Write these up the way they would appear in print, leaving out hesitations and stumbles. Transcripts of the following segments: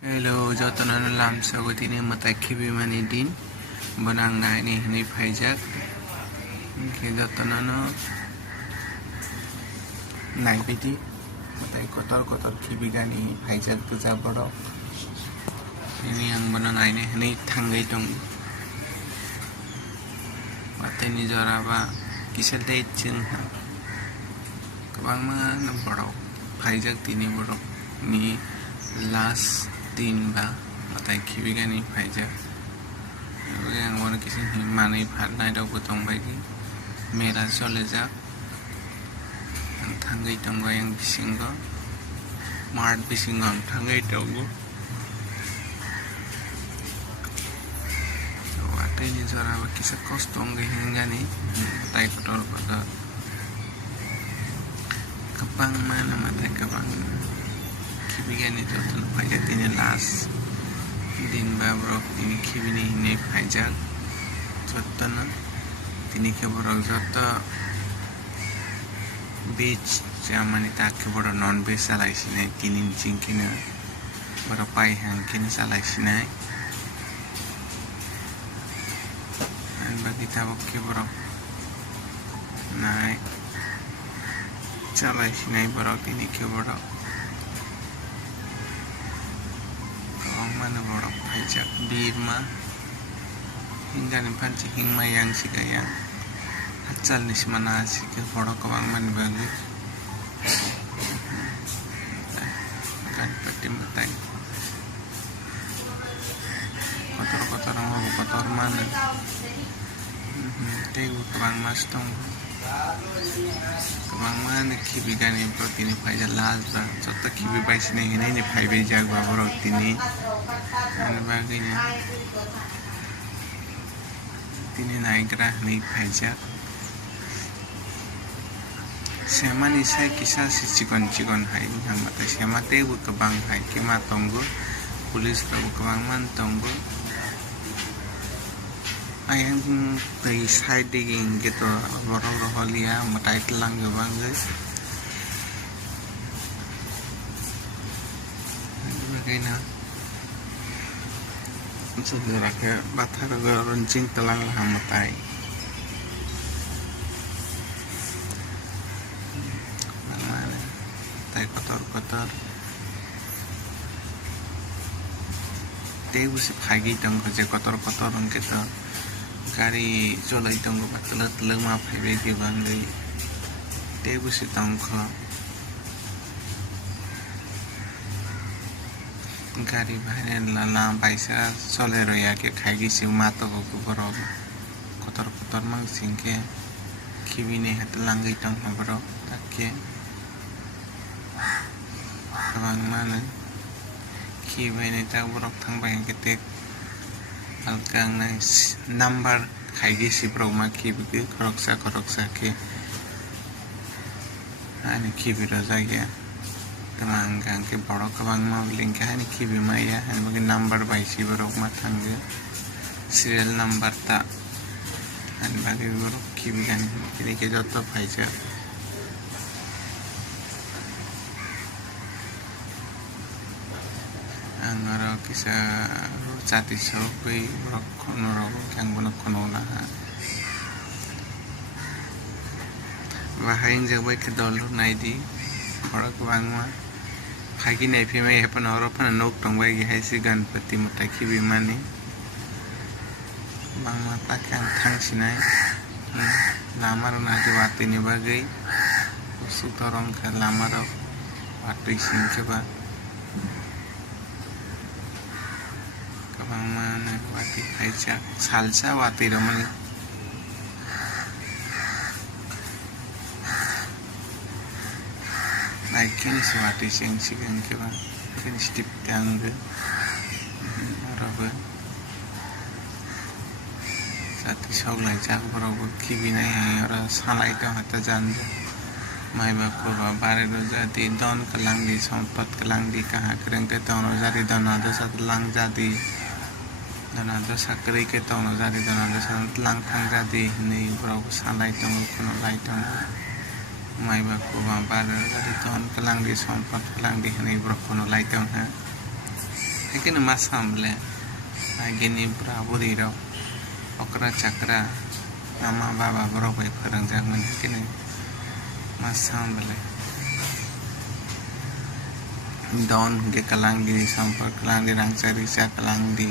Hello, jotono lam sagotini matai khibi mani din bonang nai ni hni phaijak ke jotono nai bidi matai kotor khibi gani phaijak tuja borok ini yang bonang nai ni hni thangai dong matai ni joraba kisel dei chung kabangma na borok phaijak tini borok ni last दिन बा माथाय खिबिगानि फाइजाक आं वन किसी मानै फारनाय दाव बतंग बायदि मेरा चलेजाक आं थांगै दंग आं बिसिंग मार्ट बिसिंग आं थांगै दंग वाटैनि जराबा किसा कष्ट अंगै हिंगानि टाइपटर बदा गोबां माना माथाय गोबां खिबिगानि jotono phaijak tini last din ba borok tini khibini hinui phaijak jotono tini ke borok joto veg jamani takke borok non veg salaisinai tini jingkini borok pai hangkini salaisinai an bagi tabok ke borok nai salaisinai borok tini ke borok mana borok phaijak birma hingani panci hingma yang sika yang hacal ni simana sika borok kabang man bagi kan pati matai kotor kotor mana tegu kabang mas tong kabang mana khibigani protini phaija last ba jotta khibi paisine hinai ni phaibe jagwa borok tini ani bagini tini naigra ni phaijak semani sai kisa si cikon hai hamata semate bu kabang hai kima tonggo pulis rabu kabang man tonggo ayang tei side digging gitu borok roholia matai telang gabang guys bagaina segera ke batar runcing telang lah matai mana tai kotor tei busi phagi tong je kotor gitu gari cholai tong batla ma phaibe ke bangai tei busi tong kho gari bahane lala paisa chole roya ke khaigi si mato ko borok kotor mang singke khibini hat langai tong borok takke kabang mana khibini ta borok thangbai ke alkang nai number khaigi si borok ma khibi khoroksa ke ani khibi ro jagya tamang gang ke borok kabang ma link hani khibi maya hani bagi number bai si borok ma thangge serial number ta hani bagi borok khibi gan kini ke joto phaija angara kisa chati soroi borok kono kang bono kono na bahai jabai ke dol naidi borok bangma khagi nai phimai hepan horopan nok tongbai ge haisi ganpati mutai khibi mani bangma takang thangsinai lamar na je watini bagai sutorong ka lamar watui singke ba kabang mana wati phaijak salsa wati ramani naik kini suatu sing ke bang kini stip tangga berapa satu soalnya cak berapa kibina yang orang salah itu hata janda mai baku bare do jadi don kelang di sompat kelang di kah kereng ke tahun jadi don ada satu lang jadi don ada sakri ke tahun jadi don ada satu lang kang jadi ini berapa salah itu kono lain mai baku bare jadi don kelang di sompat kelang di ini berapa kono lain ha Ikini masambele gini buri rok okra chakra mama baba borok bai phorangjak mani ikini masambele don ge kalang di sampar kalang di rangchari sa kalang di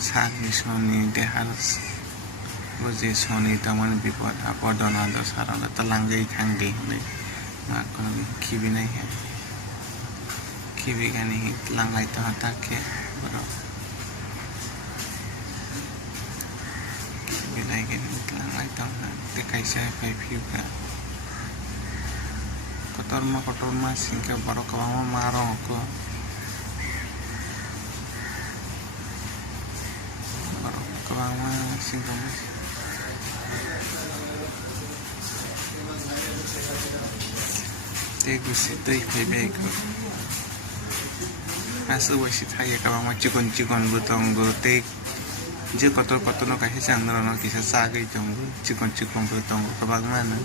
sak misoni dehar boje soni taman bipod apod donado sarana talangai khangdi ne ma kono khibi nai hai khibi gani talangai to hatake boro khibi nai gani talangai to te kaisa pai phiuka kotor ma singka boro kawama maro ko boro kawama singka te gusi tei phebe ko asu wasi thaya kawama chikon butongo te je kotor no kaise sangro no kisa sagai tongo chikon butongo kabagmana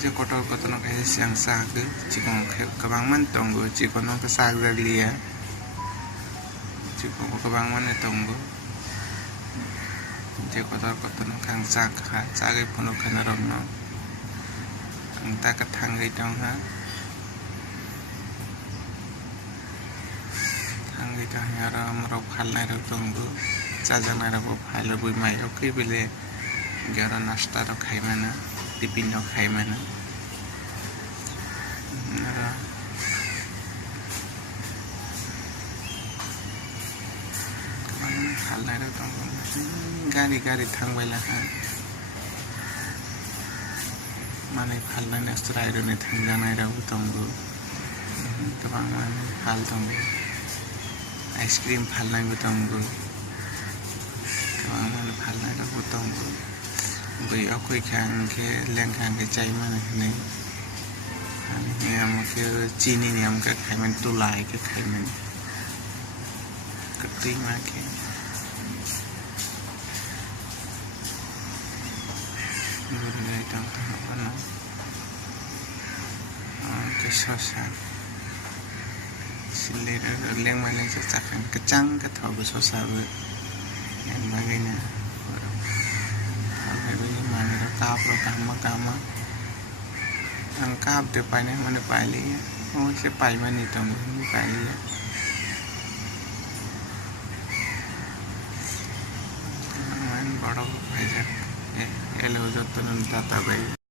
je kotor no kaise sang sag chikon kabangman tongo chikon no ka sag lia chikon kabangman tongo je kotor no kang sag kha sagai puno kana romno ta ka thangai tong ha thangai tong yara amro phalnai ro tongo chajanai ro phalo bui mai ro ke bele gyara nashta ro khai mana tiffin ro khai mana phalnai ro tongo gari thangbai la ha mane phalnai nastrai ro ne thangjanai ro tongo tabang mane phal tongo ice cream phalnai bo tongo tabang mane phalnai ro tongo bui akoi khang ke leng khang ke chai mane ne ani amke chini ni amke khaimen tulai ke khaimen kati ma ke gurulai tong apa ke sosa silir leng maleng sakan kecang ke thau sosa yang bagainya apa mana kap lo kama ang kap de pai ne mane pai li oh se pai mani tong pai li man baro pai ja ele ojot ton tata bai